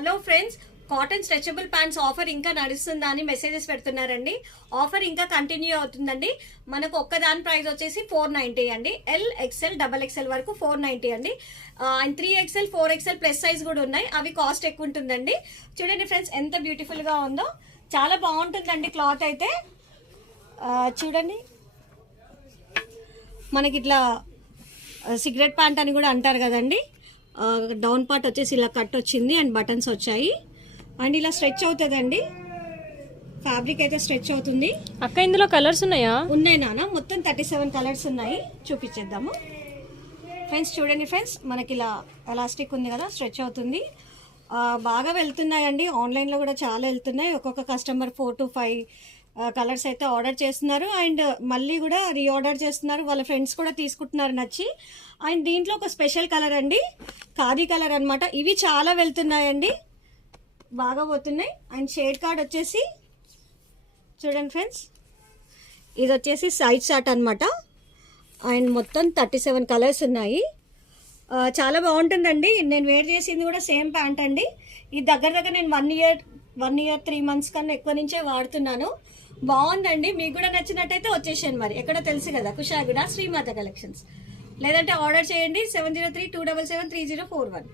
Hello friends, cotton stretchable pants offer ఇంకా నడుస్తుందా అని మెసేజెస్ పెడుతున్నారండి. ఆఫర్ ఇంకా కంటిన్యూ అవుతుందండి. మనకు ఒక్కదాని ప్రైస్ వచ్చేసి 490 అండి. ఎల్, ఎక్స్ఎల్, డబల్ ఎక్స్ఎల్ వరకు 490 అండి. And 3XL, 4XL plus size కూడా ఉన్నాయి. అవి కాస్ట్ ఎక్కువ ఉంటుందండి. చూడండి ఫ్రెండ్స్, ఎంత బ్యూటిఫుల్ గా ఉందో. చాలా బాగుంటుందండి క్లాత్ అయితే. చూడండి, మనకి ఇట్లా సిగరెట్ ప్యాంట్ అని కూడా అంటారు కదండి. డౌన్ పార్ట్ వచ్చేసి ఇలా కట్ వచ్చింది అండ్ బటన్స్ వచ్చాయి అండ్ ఇలా స్ట్రెచ్ అవుతుందండి. ఫ్యాబ్రిక్ అయితే స్ట్రెచ్ అవుతుంది. అక్క, ఇందులో కలర్స్ ఉన్నాయా? ఉన్నాయి నాన్న, మొత్తం 37 కలర్స్ ఉన్నాయి. చూపించేద్దాము ఫ్రెండ్స్. చూడండి ఫ్రెండ్స్, మనకి ఇలా ఎలాస్టిక్ ఉంది కదా, స్ట్రెచ్ అవుతుంది. బాగా వెళ్తున్నాయండి. ఆన్లైన్లో కూడా చాలా వెళ్తున్నాయి. ఒక్కొక్క కస్టమర్ 4 to 5 కలర్స్ అయితే ఆర్డర్ చేస్తున్నారు అండ్ మళ్ళీ కూడా రీఆర్డర్ చేస్తున్నారు. వాళ్ళ ఫ్రెండ్స్ కూడా తీసుకుంటున్నారు నచ్చి. అండ్ దీంట్లో ఒక స్పెషల్ కలర్ అండి, ఖాదీ కలర్ అనమాట. ఇవి చాలా వెళ్తున్నాయండి, బాగా పోతున్నాయి. అండ్ షేడ్ కార్డ్ వచ్చేసి చూడండి ఫ్రెండ్స్, ఇది వచ్చేసి సైడ్ షార్ట్ అనమాట. అండ్ మొత్తం 37 కలర్స్ ఉన్నాయి. చాలా బాగుంటుందండి. నేను వేర్ చేసింది కూడా సేమ్ ప్యాంట్ అండి. ఇది దగ్గర నేను 1 year 3 months కన్నా ఎక్కువ నుంచే వాడుతున్నాను. బాగుందండి. మీకు కూడా నచ్చినట్టయితే వచ్చేసాను. మరి ఎక్కడో తెలుసు కదా, కుషాయిగూడ శ్రీమాత కలెక్షన్స్. లేదంటే ఆర్డర్ చేయండి 703-277-3041.